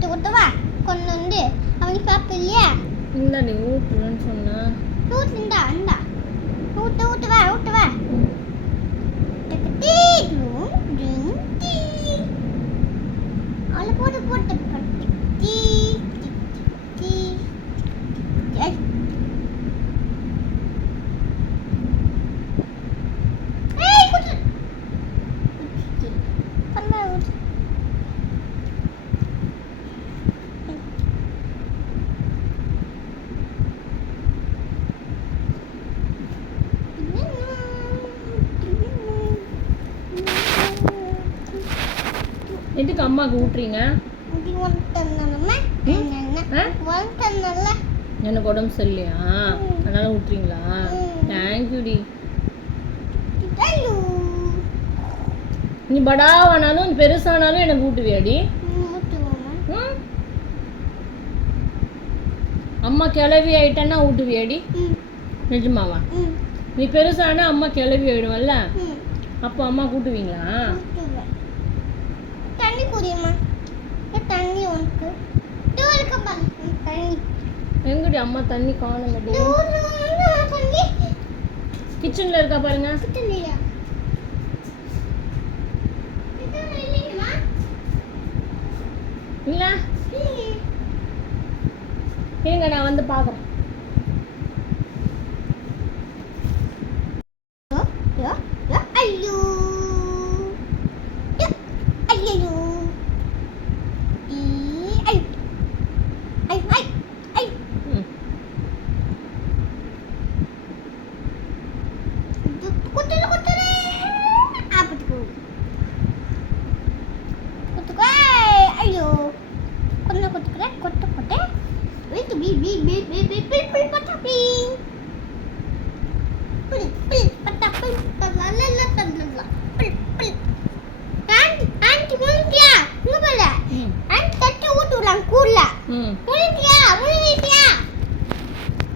ஊட்டு ஊட்டவா கொண்டு வந்து அவனுக்கு சாப்பிடலையா இந்த நீ ஊட்டுன்னு சொன்னா ஊட்டுண்டா இந்தா ஊட்டு ஊட்டுவா ஊட்டுவா அவளை போட்டு போட்டு டீ டீ எதுக்கு அம்மாவுக்கு ஊட்டுறீங்க? எனக்கு உடம்பு சரியில்லையா அதனால ஊட்டுறீங்களா? தேங்க்யூடி. நீ படாவானாலும் பெருசானாலும் எனக்கு ஊட்டுவியாடி? அம்மா கிளவி ஆயிட்டேன்னா ஊட்டுவியாடி? நிஜமாவா? நீ பெருசானா அம்மா கிளவி ஆயிடுவல்ல, அப்போ அம்மா கூட்டுவீங்களா? தண்ணி குடியுமா? தண்ணி உனக்கு தண்ணி எங்கடி அம்மா தண்ணி காணுங்கடி. கிச்சன்ல இருக்கா பாருங்க. இல்ல இருங்க நான் வந்து பாக்குறேன். ஐயோ ஐயோ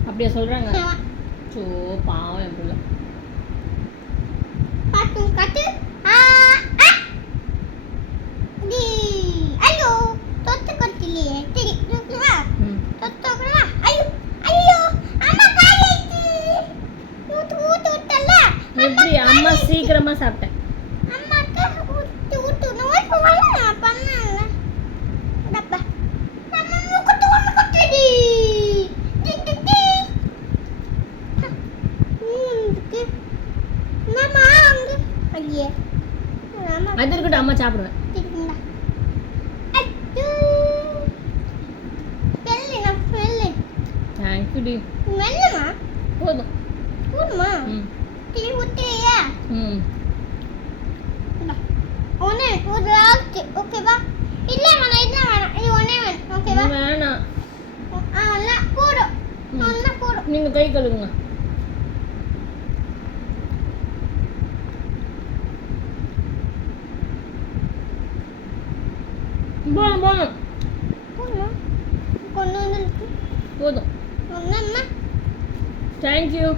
அப்படியே சொல்றாங்க. சோ பாவம் என் பிள்ளை. பாட்டு காட்டு ஐயோ தொத்து கொட்டிலையே சரி வா தொத்துக்குறா. ஐயோ ஐயோ அம்மா காலிட்டு ஊத்து ஊத்து ஊத்தல. எப்படி அம்மா சீக்கிரமா சாப்பிட்டேன். அம்மாக்கு ஊத்து ஊத்து நோய் போவல பண்ணல டப்பா அம்மா மூக்குத்து ஒண்ணு கொட்டடி டிக் டிக் டிக் மாமா அங்க ஐயே அது இருக்கட்டும் அம்மா சாப்பிடுவேன். தேங்க்யூடி. மெல்லமா போதும் போதுமா? டீ ஊத்தியா? ஒண்ணே ஒரு ஆக்கு ஓகேவா? இல்ல வேணாம் இது ஒண்ணே வேணும் ஓகேவா? வேணாம் அண்ணா போடு அண்ணா போடு. நீங்க கை கழுவுங்க. போதும் போதும் போதுமா? கொண்டு வந்து போதும். ஒண்ணு தேங்க்யூ.